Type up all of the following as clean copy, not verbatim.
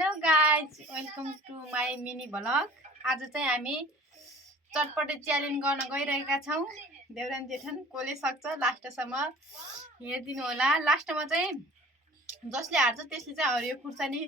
Hello guys, welcome to my mini vlog. आज चाहिँ हामी चटपटे च्यालेन्ज गर्न गइरहेका छौँ। देउरान जेठन कसले सक्छ लास्टसम्म हेरिदिनु होला। लास्टमा चाहिँ जसले हार्छ त्यसले चाहिँ हरियो खुर्सानी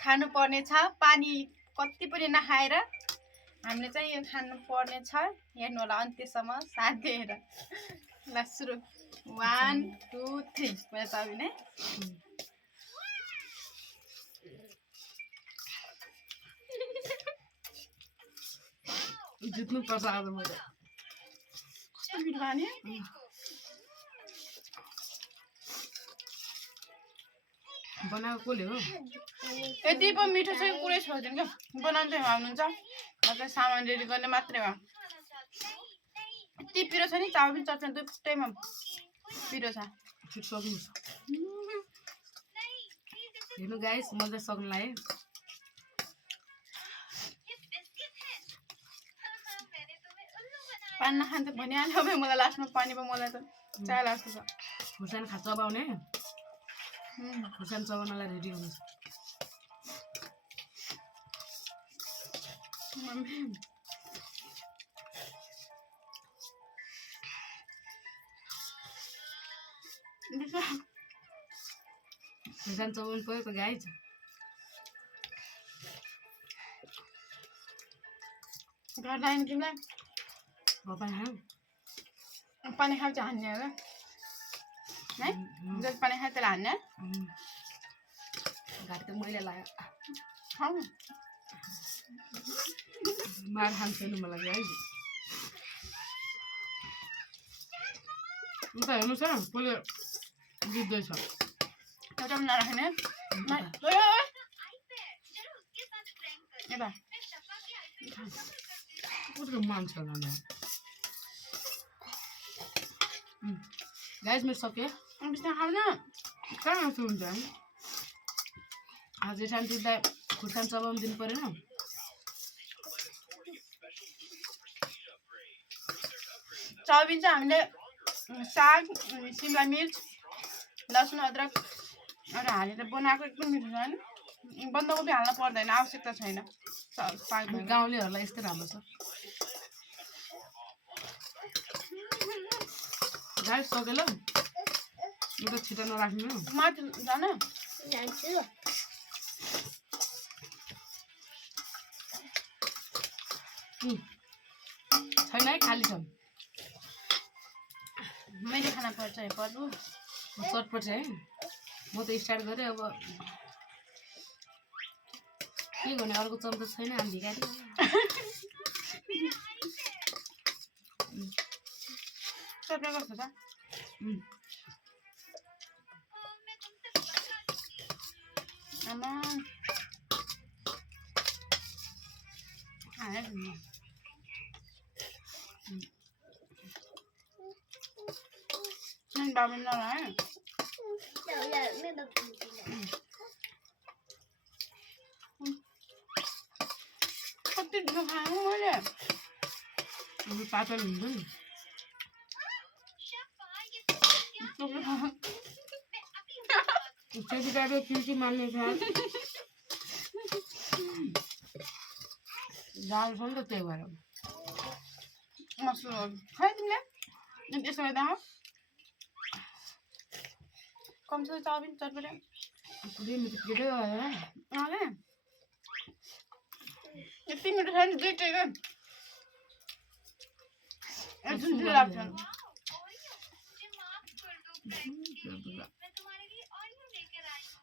खानुपर्ने छ। पानी कति पनि नखाएर हामीले चाहिँ यो खानुपर्ने छ। हेर्नु होला अन्त्यसम्म साथ दिएर। ल सुरु 1 2 3 पहिला चाबिने जित्नु पर्छ आज मैले। कस्तो मिठो भयो नि। बनाएको कसले हो? यति पो मिठो चाहिँ कुरै छोड्दैन क्या। बनाउनु चाहिँ हुनुहुन्छ, मतलब सामान रेडी गर्ने मात्रै हो। यति पिरो छ नि, चाउ पनि चट्छ दुईटैमा पिरो छ। छिट सक्नु हेर्नु गाइस, मजा सक्नु लाग्यो। पानी नखान्छ भनिहाल्यो अब मलाई लास्टमा पानी पो मलाई त चाह लाग्छ छ। खुर्सानी चबाउने खुर्सानी चबाउनलाई रेडी हुनुहुन्छ। खुर्सानी चबाउनु पऱ्यो त गाइस। घर लाइन तिमीलाई पानी खान्छ हान्ने हो है। जति पानी खायो त्यसलाई हान्ने घाँटी त मैले लाग्यो। खाऊ मार खान्छ नि मलाई गाइस। उता हेर्नुहोस् है, कसले जित्दैछ। एउटा पनि नराख्ने यता कसको मान्छ गाइस। मेरो सक्यो। बिस्तारै खाऊ न। कहाँ आउँछु हुन्छ है। आज शान्तिलाई खुर्सानी चबाउनु दिनु परेन। चाउबिन चाहिँ हामीले साग, सिमला मिर्च, लसुन, अदरक हालेर बनाएको एकदम मिठो छ नि। बन्दकोपी हाल्न पर्दैन, आवश्यकता छैन। साग गाउँलेहरूलाई यस्तै राम्रो छ गाइस। सक्यो ल, म त छिटो नराख्नु। माथि जान जान्छु। छैन है, खाली छ। मैले खाना पर्छ है पर्नु चटपट है। म त स्टार्ट गरेँ। अब के गर्ने, अर्को चम्चा छैन। हामी भिखारी। चटनी कस्तो छ? आमा बाबा नलाए कति ढिलो खानु मैले। पातल हुन्छ नि। त्यतिखेर चिल्ची मान्ने छ। जाल छ नि त, त्यही भएर मसुरो खायो तिमीले। त्यसो गर्दा कम छ चाउबिन चटपटे। पुरै मिठो केटै भयो। यति मिठो छ नि दुईटैको। जुन लाग्छ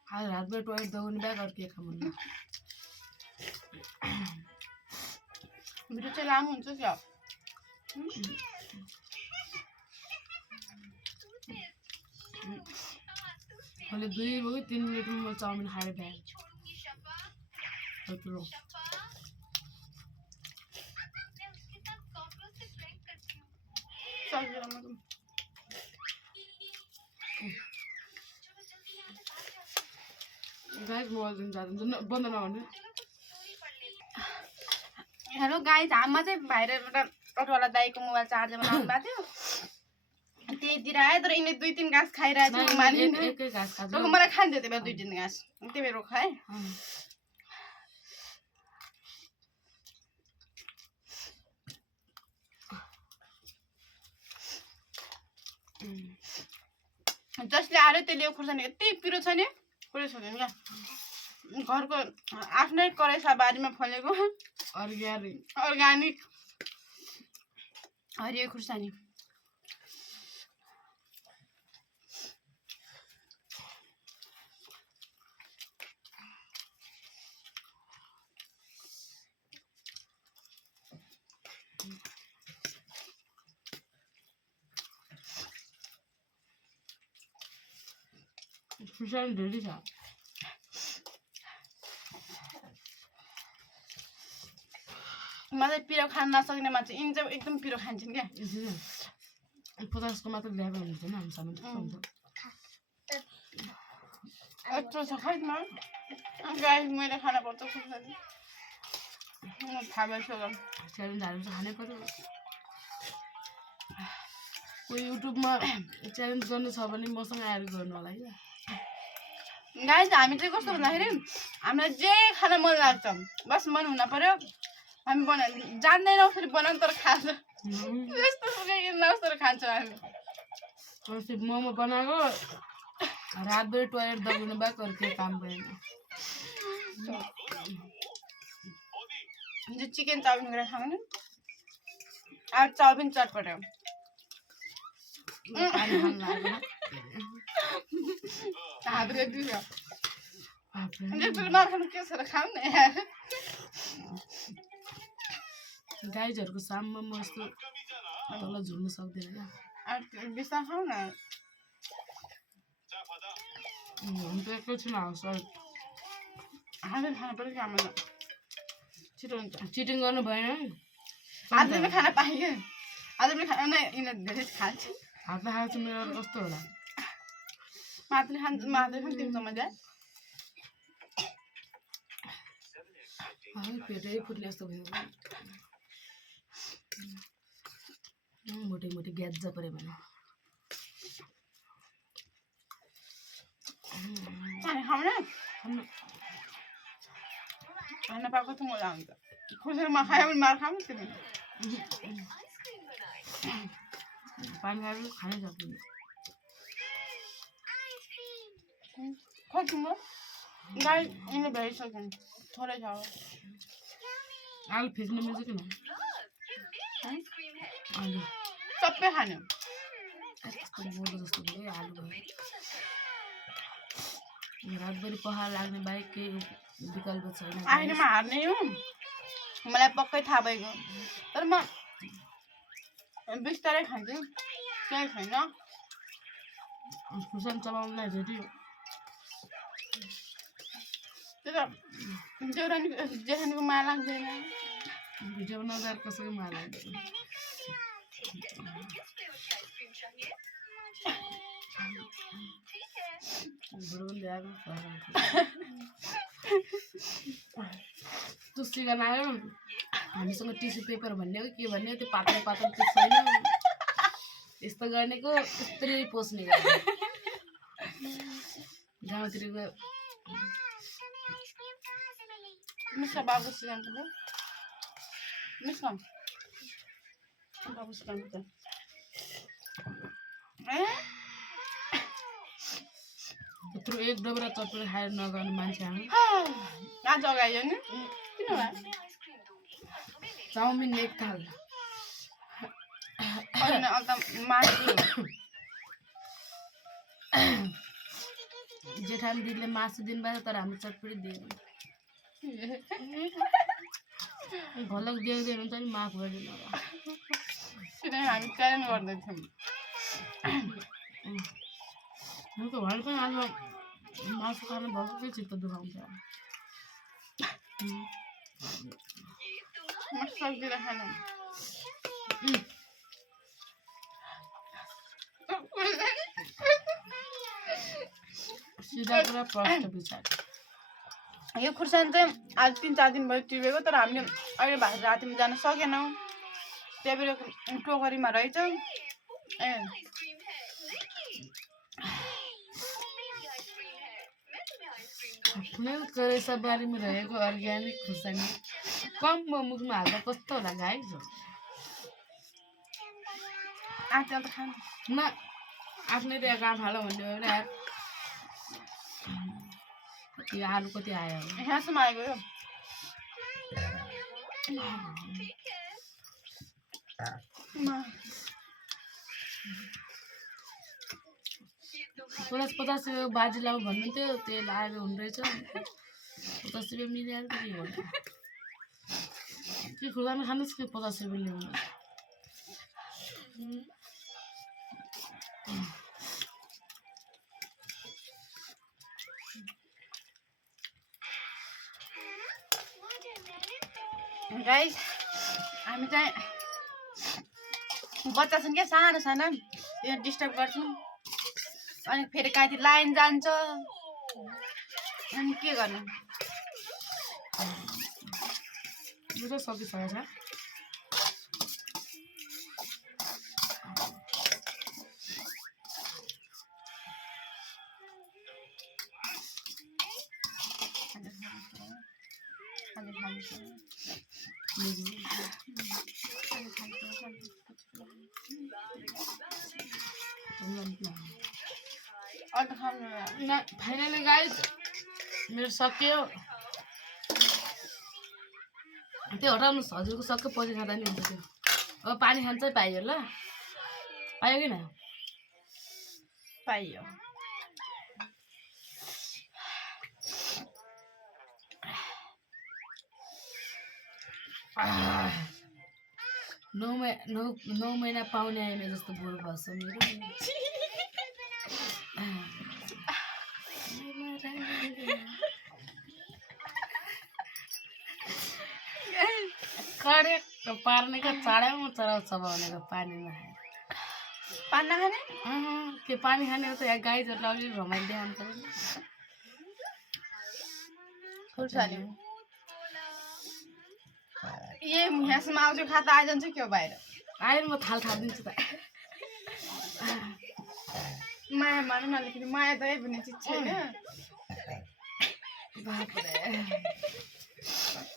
आज रातभर टोयलेट दौड्ने ब्याग अरू के खानु। मिठो चाहिँ लामो हुन्छ क्या। मैले 2-3 मिनटमा चाउमिन खाएर भ्याएँ। गाइस मोबाइल जाँदा बन्द नगर्नु। हेलो गाइज, हाममा चाहिँ बाहिरबाट अटोवाला दाइको मोबाइल चार्जरमा लाउनु भएको थियो। त्यही दिइरहे तर यिनीले 2-3 घाँस खाइरहेको थियो। एकै घाँस खान्छ। मलाई खान्थ्यो त्यही भएर 2-3 घाँस त्यही भएर खाएँ। आएर त्यसले यो खुर्सानी यति पिरो छ नि पुरै छोड्दैन क्या घरको आफ्नै कराइसा बारीमा फलेको अर्ग्यानिक हरियो खुर्सानी खुर्सानी धेरै छ म चाहिँ पिरो खान नसक्ने मान्छे यिनी चाहिँ एकदम पिरो खान्छन् क्या 50 को मात्र ल्याएको हुन्छ नि हामीसँग हुन्छ यत्रो छ खै म गाई मैले खाना पर्छ खुर्सानी म थाहा भइसक्यो च्यालेन्ज हालेर चाहिँ खानै पर्यो कोही युट्युबमा च्यालेन्ज गर्नु छ भने मसँग एड गर्नु होला क्या गाई चाहिँ हामी चाहिँ कस्तो भन्दाखेरि हामीलाई जे खान मन लाग्छ बस मन हुन पर्यो हामी जान्दैनौँ फेरि बनाउनु तर खान्छ जस्तो सुकाइकन नस्तो खान्छौँ हामी अस्ति मोमो बनाएको रातभरि टोयलेट दबाउनु बाहेक अरू केही काम गरेन जो चिकन चाउमिन गरेर खानु नि आज चाउमिन चटपट हो मार खानु के छ र खाऊ न यार गाईजहरूको साममा म यस्तो तल झुल्नु सक्दैन क्या बिस्तार खाऊ न हुनु त एकैछिन आउँछ हामी खानु पर्यो कि हाम्रो छिटो हुन्छ चिटिङ गर्नु भएन आज पनि खाना पाइयो आज पनि खाना नै यिनीहरू धेरै खान्छ हातमा खाएको छु मेरो कस्तो होला मात्रै खान्छ मात्रै खान्छ तिम्रो मजा पेटै फुट्ने जस्तो भयो मोटे मोटे ग्याज पऱ्यो भने खाऊ न खाना पाएको त मजा आउँछ खुसीमा खायो भने मार खाऊ तिमी पानी खाएर खानै सक्दैन खै तिम्रो गाई यिनीहरू भइसक्यो थोरै छ आलु फिच्नु मिल्छ किन आलु सबै खाने कस्तो बोल्दो जस्तो भयो आलु भयो रातभरि पखाला लाग्ने बाहेक केही विकल्प छैन अहिले म हार्ने हो मलाई पक्कै थाहा भएको तर म बिस्तारै खान्छु केही छैन खुर्सानी चलाउनुलाई रेडी त्यो त जेठानीको माया लाग्दैन भिडियो नजाएर कसैको माया लाग्दैन तुसी गर्न आयो हामीसँग टिस्यु पेपर भन्ने हो के भन्ने त्यो पातलो पातलो त्यो छैन यस्तो गर्नेको यस्तै पोस्ने गाउँतिरको मिस्का बाबु सिकाउनु मिस्का बाबु सिकाउनु यत्रो एक डबरा चटपटी खाएर नगर्ने मान्छे हामी आज अगायो नि किन होला चाउमिन एक थाल मासु जेठानी दिदीले मासु दिनुभएको तर हामी चटपटी दिएन भलक दिँदै हुन्छ नि माफ गरिदिनु होला किनभने हामी च्यालेन्ज गर्दैथ्यौँ म त भने पनि आज मासु खानु भएको के चित्त दुखाउँछ सक्दिनँ खानु सिधा पुरा प्रष्ट विचार यो खुर्सानी चाहिँ आज 3-4 दिन भयो टिपेको तर हामीले अहिले भात रातिमा जान सकेनौँ त्यही भएर टोकरीमा रहेछ ए आफ्नै करेसा बारीमा रहेको अर्ग्यानिक खुर्सानी कम मुखमा हाल्दा कस्तो होला गाई आँटा त खानु न आफ्नै त्यहाँ गाँठ हाल भन्ने हो भने यो आलु कति आयो यहाँसम्म आएको यो पचास रुपियाँ बाजीलाई भन्नुहुन्थ्यो त्यो लाएर हुने रहेछ 50 रुपियाँ मिलाएर के गर्नु के खुर्दामा खानुहोस् कि 50 रुपियाँ ल्याउनु गाइस हामी चाहिँ बच्चा छन् क्या सानो सानो त्यो डिस्टर्ब गर्छौँ अनि फेरि कहीँ लाइन जान्छ अनि के गर्नु यो चाहिँ सकिसकेको छ फाइनली गाइस मेरो सक्यो त्यो हटाउनुहोस् हजुरको सबै पछि खाँदा नि हुन्छ त्यो अब पानी खान्छ पाइयो ल पायो कि न पाइयो नौ महिना पाउने आएन जस्तो बोल भन्छ मेरो कडेक्ट पार्नेको चाँडैमा चराउँछ भनेको पानीमा पानी नखाने त्यो पानी खाने त यहाँ गाईहरूलाई अलिअलि रमाइलो देखाउनु पर्यो ये यहाँसम्म आउँछु खाता आइजान्छ क्या बाहिर आएर म थाल थालिदिन्छु त माया मार्नु नलिकति माया दया भन्ने चिज छैन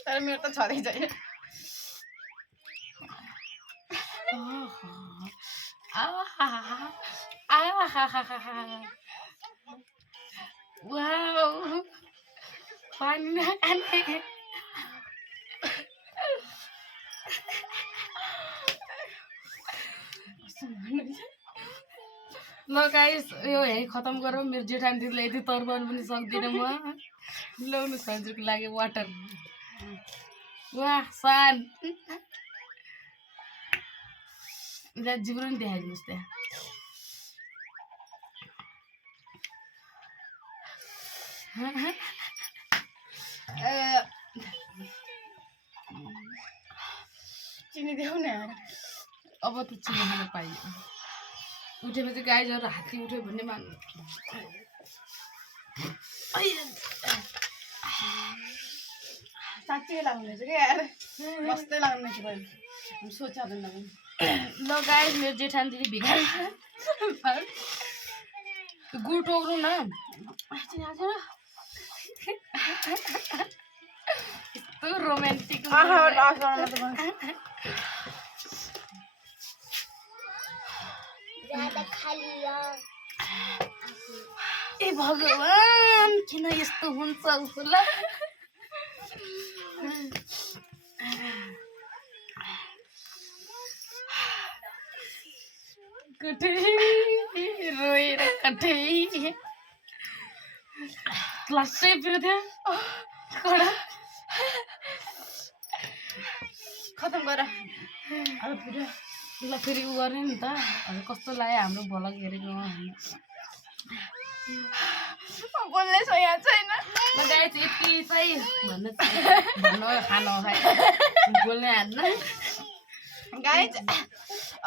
तर मेरो त छँदै छैन पानी नखाने ल गाइस यो यहीँ खतम गरौँ मेरो जेठानी दिदीलाई यति तर्बाउनु पनि सक्दिनँ म ल्याउनु हजुरको लागि वाटर वाह सान त्यहाँ जिब्रो नि देखाइदिनुहोस् त्यहाँ चिनी देऊ न अब त चिनी खान पाइयो उठेपछि गाईहरू हात्ती उठ्यो भन्ने मान्नु साँच्चै लाग्नुहुनेछ क्या यार मस्तै लाग्नुहुनेछ बहिनी सोचा पनि नगर्नु ल गाइस मेरो जेठानी दिदी भिखारी गुड टोक्नु न यस्तो रोमान्टिक ए भगवान् किन यस्तो हुन्छ उसको ल कठै रोएर कठै क्लासै पिर्थ्यो कडा खतम गर ल फेरि उ गर्ने नि त अब कस्तो लाग्यो हाम्रो भ्लग हेरेको बोल्ने छ यहाँ छैन ल गाइस यति चाहिँ भन्न खानु खाइ बोल्ने हान्न गाइज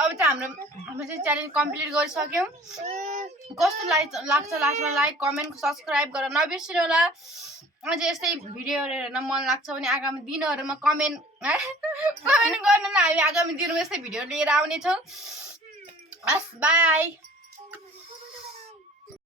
अब चाहिँ हाम्रो चाहिँ च्यालेन्ज कम्प्लिट गरिसक्यौँ कस्तो लाग्छ लास्टमा लाइक कमेन्ट सब्सक्राइब गरेर नबिर्सिनु होला अझै यस्तै भिडियोहरू हेर्न मन लाग्छ भने आगामी दिनहरूमा कमेन्ट गर्न न हामी आगामी दिनमा यस्तै भिडियो लिएर आउनेछौँ हस् बाई।